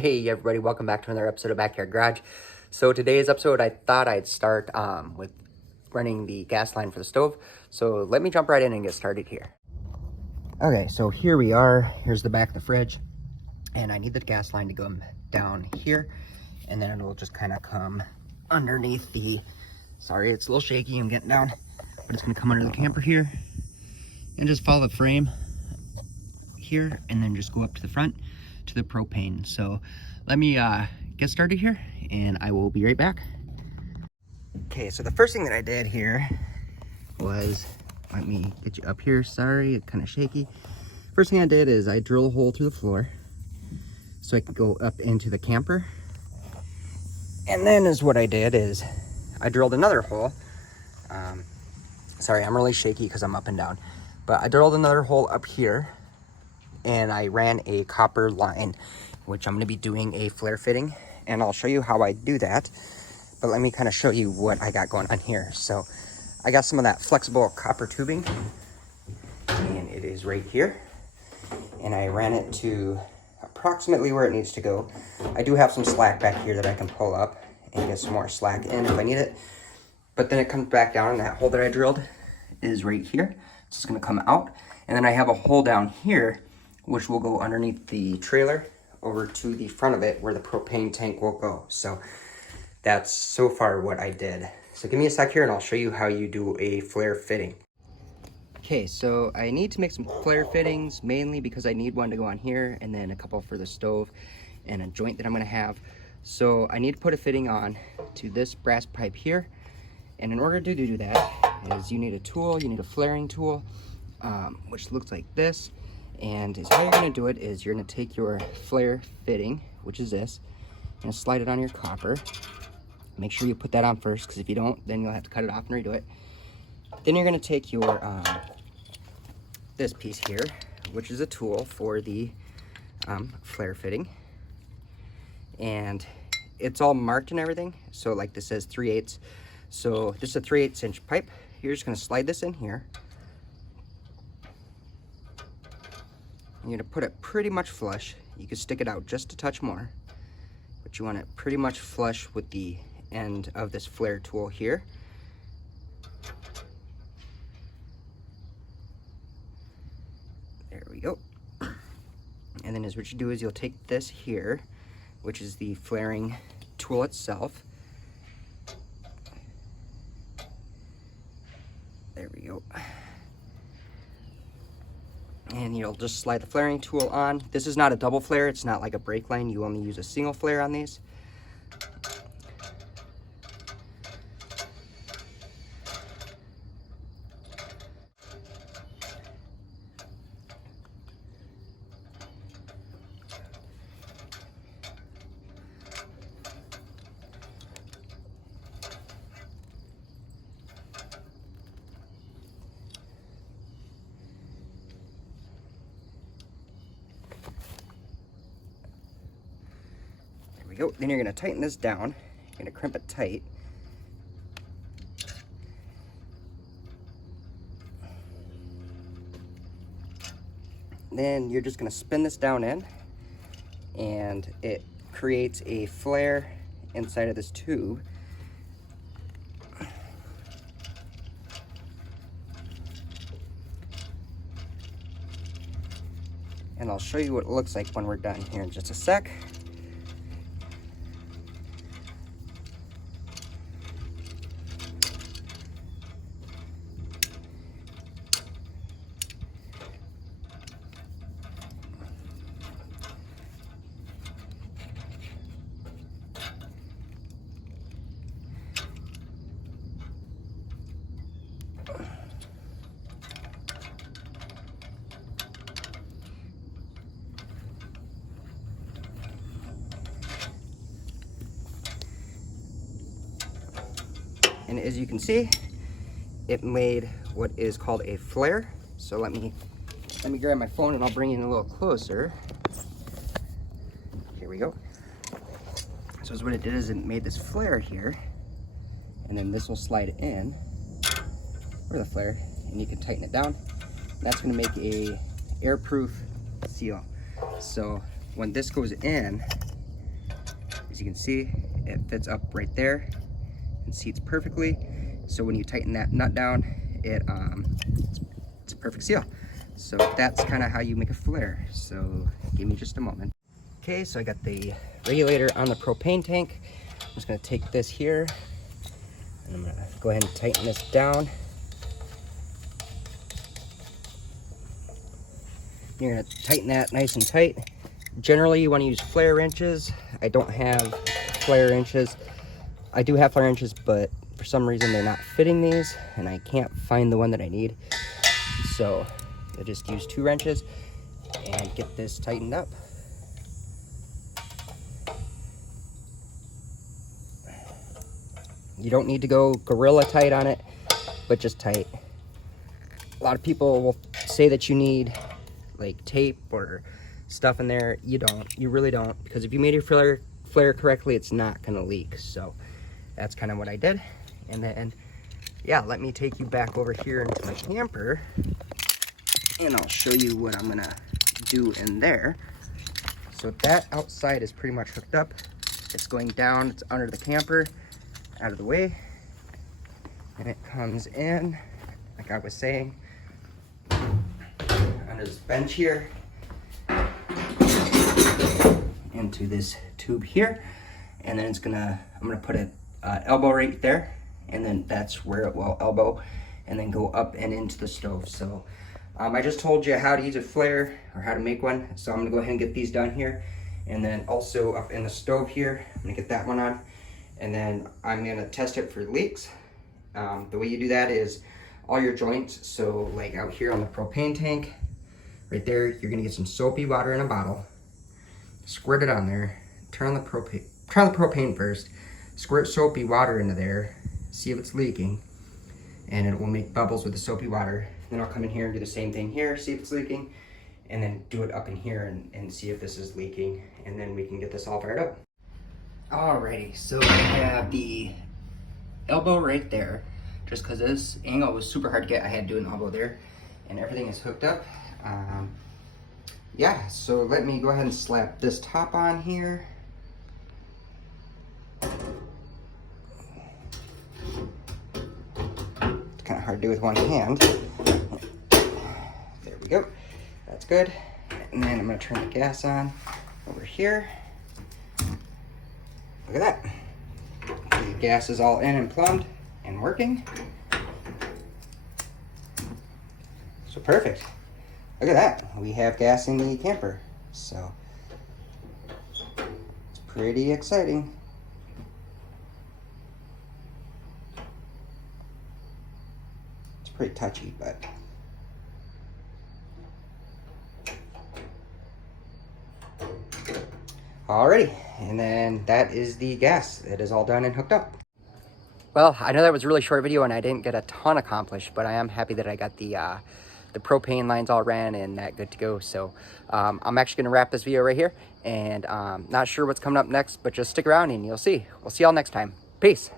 Hey everybody, welcome back to another episode of Backyard Garage. So today's episode, I thought I'd start with running the gas line for the stove. So let me jump right in and get started here. Okay, so here we are. Here's the back of the fridge. And I need the gas line to go down here. And then it'll just kind of come underneath the, sorry, it's a little shaky, I'm getting down. But it's gonna come under the camper here. And just follow the frame here and then just go up to the front to the propane. So let me get started here and I will be right back. Okay, so the first thing that I did here was, let me get you up here, sorry, it's kind of shaky. First thing I did is I drilled a hole through the floor so I could go up into the camper. And then what I did is I drilled another hole. Sorry, I'm really shaky because I'm up and down. But I drilled another hole up here and I ran a copper line, which I'm going to be doing a flare fitting, and I'll show you how I do that. But let me kind of show you what I got going on here. So I got some of that flexible copper tubing, and it is right here, and I ran it to approximately where it needs to go. I do have some slack back here that I can pull up and get some more slack in if I need it, but then it comes back down, and that hole that I drilled is right here. It's just going to come out, and then I have a hole down here which will go underneath the trailer over to the front of it where the propane tank will go. So that's so far what I did. So give me a sec here and I'll show you how you do a flare fitting. Okay, so I need to make some flare fittings, mainly because I need one to go on here and then a couple for the stove and a joint that I'm gonna have. So I need to put a fitting on to this brass pipe here. And in order to do that is you need a tool, you need a flaring tool, which looks like this. And how you're going to do it is you're going to take your flare fitting, which is this, and slide it on your copper. Make sure you put that on first, because if you don't, then you'll have to cut it off and redo it. Then you're going to take your this piece here, which is a tool for the flare fitting, and it's all marked and everything. So like this says 3/8. So this is a 3/8 inch pipe. You're just going to slide this in here. You're gonna put it pretty much flush. You can stick it out just a touch more, but you want it pretty much flush with the end of this flare tool here. There we go. And then what you do is you'll take this here, which is the flaring tool itself. There we go. And you'll just slide the flaring tool on. This is not a double flare, it's not like a brake line. You only use a single flare on these. Go. Then you're going to tighten this down. You're going to crimp it tight. Then you're just going to spin this down in, and it creates a flare inside of this tube. And I'll show you what it looks like when we're done here in just a sec. And as you can see, it made what is called a flare. So let me grab my phone and I'll bring it in a little closer. Here we go. So what it did is it made this flare here, and then this will slide in for the flare, and you can tighten it down. That's going to make a airproof seal. So when this goes in, As you can see, it fits up right there and seats perfectly. So when you tighten that nut down, it's a perfect seal. So that's kind of how you make a flare. So give me just a moment. Okay, so I got the regulator on the propane tank. I'm just gonna take this here and I'm gonna go ahead and tighten this down. You're gonna tighten that nice and tight. Generally, you wanna use flare wrenches. I don't have flare wrenches. I do have flare wrenches, but for some reason they're not fitting these and I can't find the one that I need. So I just use 2 wrenches and get this tightened up. You don't need to go gorilla tight on it, but just tight. A lot of people will say that you need like tape or stuff in there. You don't. You really don't, because if you made your flare correctly, it's not gonna leak. So that's kind of what I did. And then, yeah, let me take you back over here into my camper and I'll show you what I'm gonna do in there. So that outside is pretty much hooked up. It's going down, it's under the camper, out of the way. And it comes in, like I was saying, under this bench here, into this tube here. And then I'm gonna put an elbow right there, and then that's where it will elbow and then go up and into the stove. So I just told you how to use a flare or how to make one. So I'm gonna go ahead and get these done here. And then also up in the stove here, I'm gonna get that one on. And then I'm gonna test it for leaks. The way you do that is all your joints. So like out here on the propane tank, right there, you're gonna get some soapy water in a bottle, squirt it on there, turn on the propane first, squirt soapy water into there, see if it's leaking, and it will make bubbles with the soapy water. Then I'll come in here and do the same thing here, see if it's leaking, and then do it up in here and see if this is leaking, and then we can get this all fired up. Alrighty, so I have the elbow right there. Just because this angle was super hard to get, I had to do an elbow there, and everything is hooked up. Yeah, so let me go ahead and slap this top on here. It's kind of hard to do with one hand. There we go. That's good. And then I'm going to turn the gas on over here. Look at that. The gas is all in and plumbed and working. So perfect. Look at that. We have gas in the camper. So it's pretty exciting. It's pretty touchy, but alrighty. And then that is the gas. It is all done and hooked up. Well, I know that was a really short video and I didn't get a ton accomplished, but I am happy that I got the propane lines all ran and that good to go. So I'm actually going to wrap this video right here, and not sure what's coming up next, but just stick around and you'll see. We'll see y'all next time. Peace.